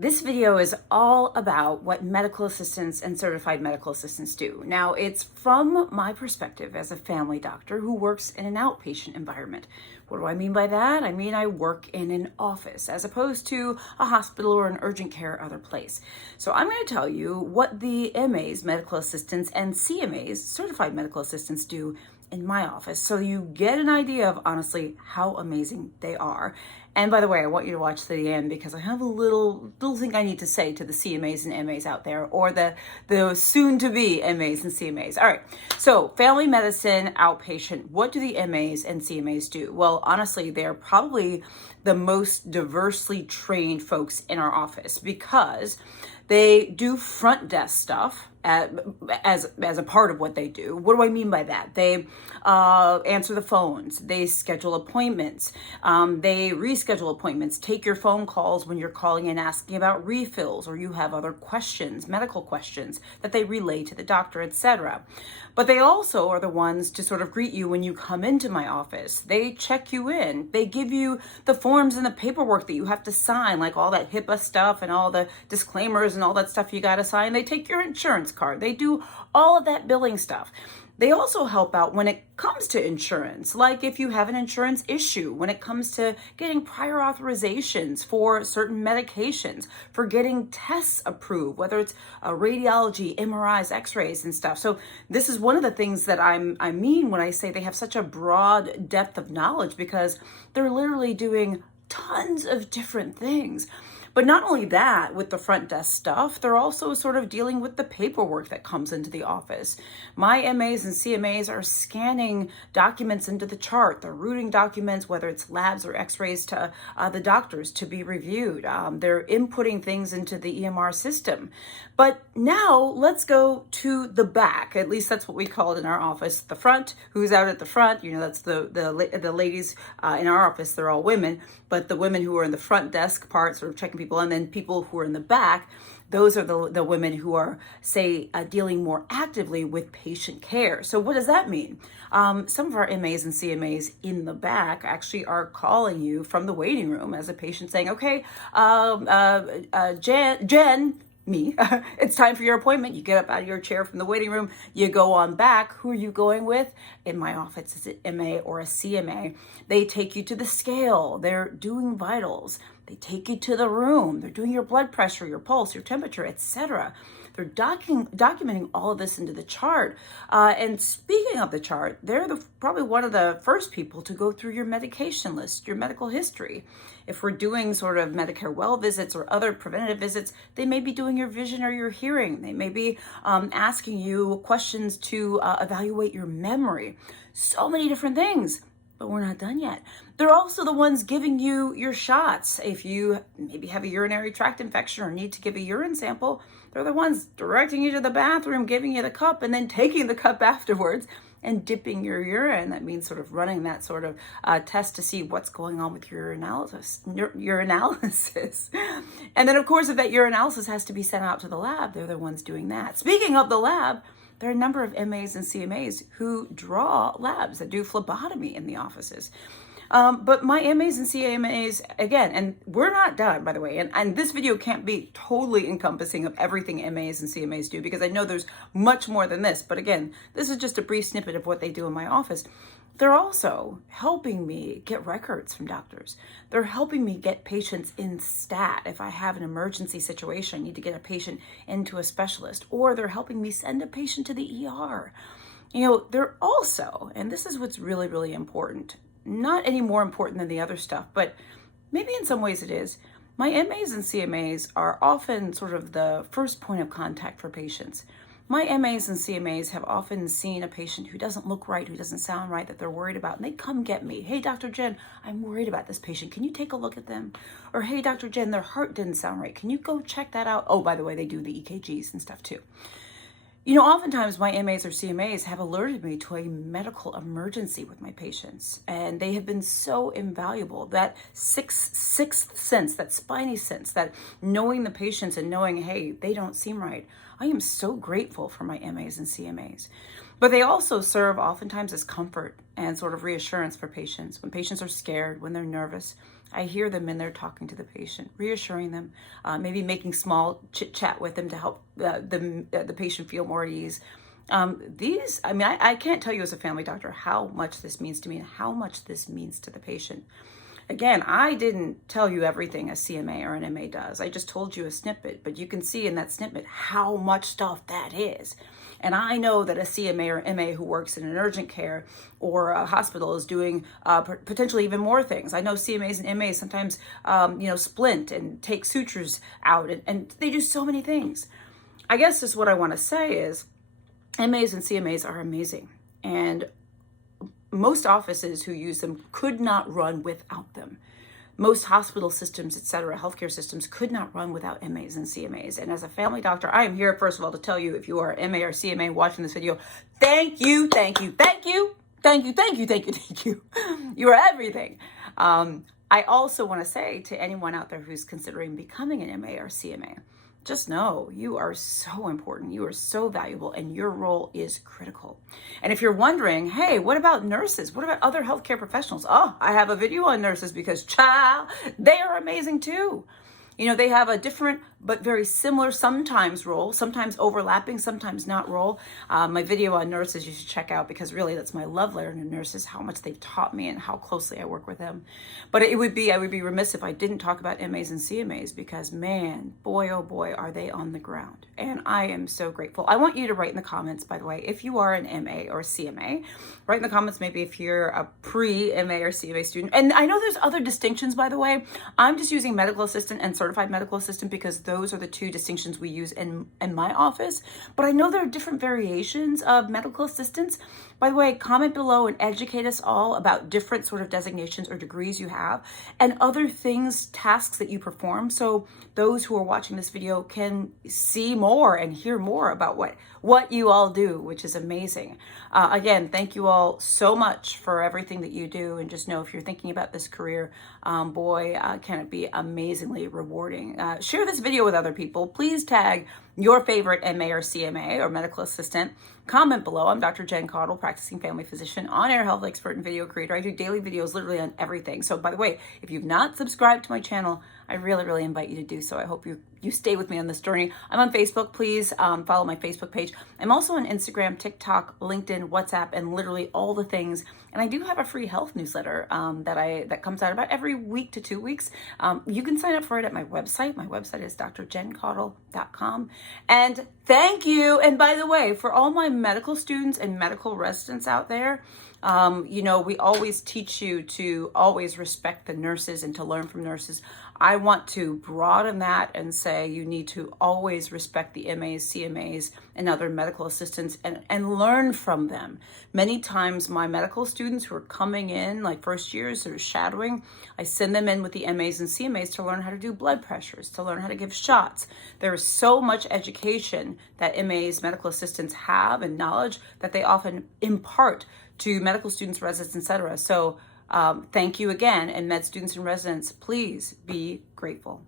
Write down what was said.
This video is all about what medical assistants and certified medical assistants do. Now, it's from my perspective as a family doctor who works in an outpatient environment. What do I mean by that? I mean, I work in an office as opposed to a hospital or an urgent care other place. So I'm going to tell you what the MAs, medical assistants, and CMAs, certified medical assistants, do in my office, so you get an idea of honestly how amazing they are. And by the way, I want you to watch to the end because I have a little thing I need to say to the CMAs and MAs out there, or the soon to be MAs and CMAs. All right, so family medicine outpatient, what do the MAs and CMAs do? Well, honestly, they're probably the most diversely trained folks in our office because they do front desk stuff as a part of what they do. What do I mean by that? They answer the phones, they schedule appointments, they reschedule appointments, take your phone calls when you're calling in asking about refills or you have other questions, medical questions that they relay to the doctor, etc. But they also are the ones to sort of greet you when you come into my office. They check you in. They give you the forms and the paperwork that you have to sign, like all that HIPAA stuff and all the disclaimers and all that stuff you got to sign. They take your insurance card. They do all of that billing stuff. They also help out when it comes to insurance, like if you have an insurance issue, when it comes to getting prior authorizations for certain medications, for getting tests approved, whether it's radiology, MRIs, x-rays and stuff. So this is one of the things that I mean when I say they have such a broad depth of knowledge, because they're literally doing tons of different things. But not only that, with the front desk stuff, they're also sort of dealing with the paperwork that comes into the office. My MAs and CMAs are scanning documents into the chart. They're routing documents, whether it's labs or x-rays, to the doctors to be reviewed. They're inputting things into the EMR system. But now let's go to the back. At least that's what we call it in our office. The front, who's out at the front, that's the ladies in our office. They're all women, but the women who are in the front desk part, sort of checking people, and then people who are in the back, those are the women who are, say, dealing more actively with patient care. So what does that mean? Some of our MAs and CMAs in the back actually are calling you from the waiting room as a patient saying, okay, Jen, me, it's time for your appointment. You get up out of your chair from the waiting room, you go on back. Who are you going with? In my office, is it MA or a CMA? They take you to the scale. They're doing vitals. They take you to the room. They're doing your blood pressure, your pulse, your temperature, etc. They're documenting all of this into the chart. And speaking of the chart, they're probably one of the first people to go through your medication list, your medical history. If we're doing sort of Medicare well visits or other preventative visits, they may be doing your vision or your hearing. They may be asking you questions to evaluate your memory. So many different things. But we're not done yet. They're also the ones giving you your shots. If you maybe have a urinary tract infection or need to give a urine sample, they're the ones directing you to the bathroom, giving you the cup, and then taking the cup afterwards and dipping your urine. That means sort of running that sort of test to see what's going on with your urinalysis. And then, of course, if that urinalysis has to be sent out to the lab, they're the ones doing that. Speaking of the lab, there are a number of MAs and CMAs who draw labs, that do phlebotomy in the offices. But my MAs and CMAs, again, and we're not done, by the way, and this video can't be totally encompassing of everything MAs and CMAs do, because I know there's much more than this. But again, this is just a brief snippet of what they do in my office. They're also helping me get records from doctors. They're helping me get patients in stat. If I have an emergency situation, I need to get a patient into a specialist, or they're helping me send a patient to the ER. They're also, and this is what's really, really important, not any more important than the other stuff, but maybe in some ways it is. My MAs and CMAs are often sort of the first point of contact for patients. My MAs and CMAs have often seen a patient who doesn't look right, who doesn't sound right, that they're worried about, and they come get me. Hey, Dr. Jen, I'm worried about this patient. Can you take a look at them? Or, hey, Dr. Jen, their heart didn't sound right. Can you go check that out? Oh, by the way, they do the EKGs and stuff too. Oftentimes my MAs or CMAs have alerted me to a medical emergency with my patients, and they have been so invaluable. That sixth sense, that spidey sense, that knowing the patients and knowing, hey, they don't seem right. I am so grateful for my MAs and CMAs. But they also serve oftentimes as comfort and sort of reassurance for patients. When patients are scared, when they're nervous, I hear them in there talking to the patient, reassuring them, maybe making small chit chat with them to help the patient feel more at ease. I can't tell you as a family doctor how much this means to me and how much this means to the patient. Again, I didn't tell you everything a CMA or an MA does. I just told you a snippet, but you can see in that snippet how much stuff that is. And I know that a CMA or MA who works in an urgent care or a hospital is doing potentially even more things. I know CMAs and MAs sometimes, splint and take sutures out, and they do so many things. I guess just what I want to say is MAs and CMAs are amazing. And most offices who use them could not run without them. Most hospital systems, etc., healthcare systems could not run without MAs and CMAs. And as a family doctor, I am here, first of all, to tell you, if you are MA or CMA watching this video, thank you, thank you, thank you, thank you, thank you, thank you, thank you. You are everything. I also want to say to anyone out there who's considering becoming an MA or CMA, just know you are so important. You are so valuable, and your role is critical. And if you're wondering, hey, what about nurses? What about other healthcare professionals? Oh, I have a video on nurses because, child, they are amazing too. They have a different but very similar sometimes role, sometimes overlapping, sometimes not role. My video on nurses you should check out, because really that's my love letter to nurses, how much they've taught me and how closely I work with them. But I would be remiss if I didn't talk about MAs and CMAs, because man, boy, oh boy, are they on the ground. And I am so grateful. I want you to write in the comments, by the way, if you are an MA or CMA, write in the comments maybe if you're a pre-MA or CMA student. And I know there's other distinctions, by the way. I'm just using medical assistant and certified medical assistant because those are the two distinctions we use in my office. But I know there are different variations of medical assistants. By the way, comment below and educate us all about different sort of designations or degrees you have and other things, tasks that you perform, so those who are watching this video can see more and hear more about what you all do, which is amazing. Again, thank you all so much for everything that you do. And just know, if you're thinking about this career, can it be amazingly rewarding. Share this video with other people. Please tag your favorite MA or CMA or medical assistant. Comment below. I'm Dr. Jen Caudle, practicing family physician, on-air health expert, and video creator. I do daily videos literally on everything. So by the way, if you've not subscribed to my channel, I really, really invite you to do so. I hope you stay with me on this journey. I'm on Facebook. Please follow my Facebook page. I'm also on Instagram, TikTok, LinkedIn, WhatsApp, and literally all the things. And I do have a free health newsletter that comes out about every week to 2 weeks. You can sign up for it at my website. My website is drjencaudle.com. And thank you. And by the way, for all my medical students and medical residents out there, we always teach you to always respect the nurses and to learn from nurses. I want to broaden that and say you need to always respect the MAs, CMAs, and other medical assistants and learn from them. Many times my medical students who are coming in, like first years, they're shadowing, I send them in with the MAs and CMAs to learn how to do blood pressures, to learn how to give shots. There is so much education that MAs, medical assistants have, and knowledge that they often impart to medical students, residents, etc. So thank you again. And med students and residents, please be grateful.